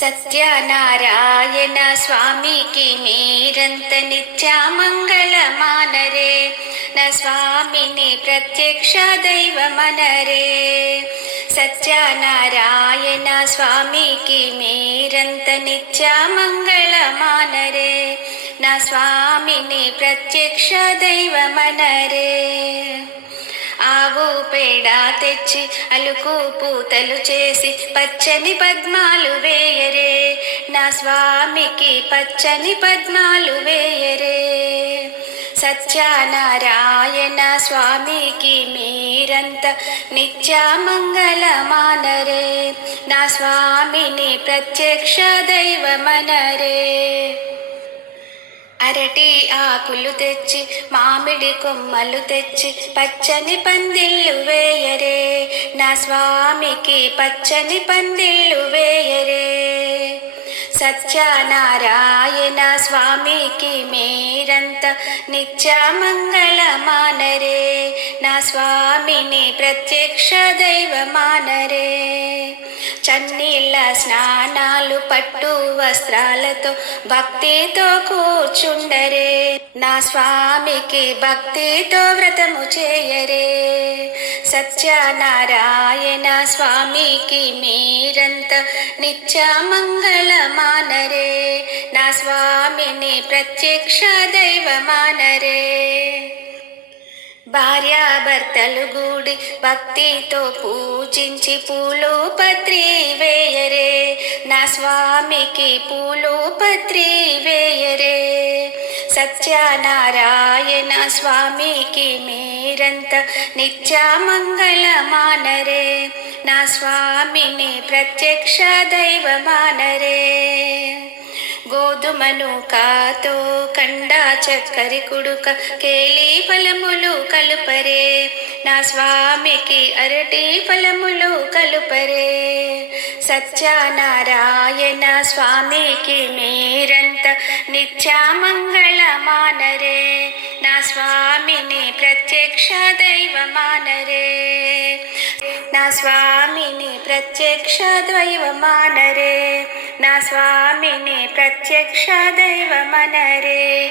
సత్యనారాయణ స్వామికి మీరంత నిత్యమంగళమానరే. నా స్వామిని ప్రత్యక్ష దైవమనరే. సత్యనారాయణ స్వామికి మీరంత నిత్యమంగళమానరే. నా స్వామిని ప్రత్యక్ష దైవమనరే. ఆవు పేడ తెచ్చి అలుకు పూతలు చేసి పచ్చని పద్మాలు వేయరే. నా స్వామికి పచ్చని పద్మాలు వేయరే. సత్యనారాయణ స్వామికి మీరంత నిత్యమంగళమానరే. నా స్వామిని ప్రత్యక్ష దైవమనరే. అరటి ఆకులు తెచ్చి మామిడి కొమ్మలు తెచ్చి పచ్చని పందిళ్ళు వేయరే. నా స్వామికి పచ్చని పందిళ్ళు వేయరే. సత్యనారాయణ స్వామికి మీరంత నిత్యమంగళమానరే. నా స్వామిని ప్రత్యక్ష దైవమానరే. చన్నీళ్ళ స్నానాలు పట్టు వస్త్రాలతో భక్తితో కూర్చుండరే. నా స్వామికి భక్తితో వ్రతము చేయరే. సత్యనారాయణ స్వామికి మీరంత నిత్యమంగళమానరే. నా స్వామిని ప్రత్యక్ష దైవమానరే. భార్యాభర్తలు గూడి భక్తితో పూజించి పూలు పత్రి వేయరే. నా స్వామికి పూలు పత్రి వేయరే. సత్యనారాయణ స్వామికి మీరంత నిత్యమంగళమానరే. నా స్వామిని ప్రత్యక్ష దైవమానరే. గోధుమను కాతో కండ చక్కరి కుడుక కేలి ఫలములు కలుపరే. నా స్వామికి అరటి ఫలములు కలుపరే. సత్యనారాయణ స్వామికి మీరంత నిత్యమంగళమానరే. నా స్వామిని ప్రత్యక్ష దైవమానరే. నా స్వామిని ప్రత్యక్ష దైవమానరే. నా స్వామిని ప్రత్యక్ష దైవమనరే.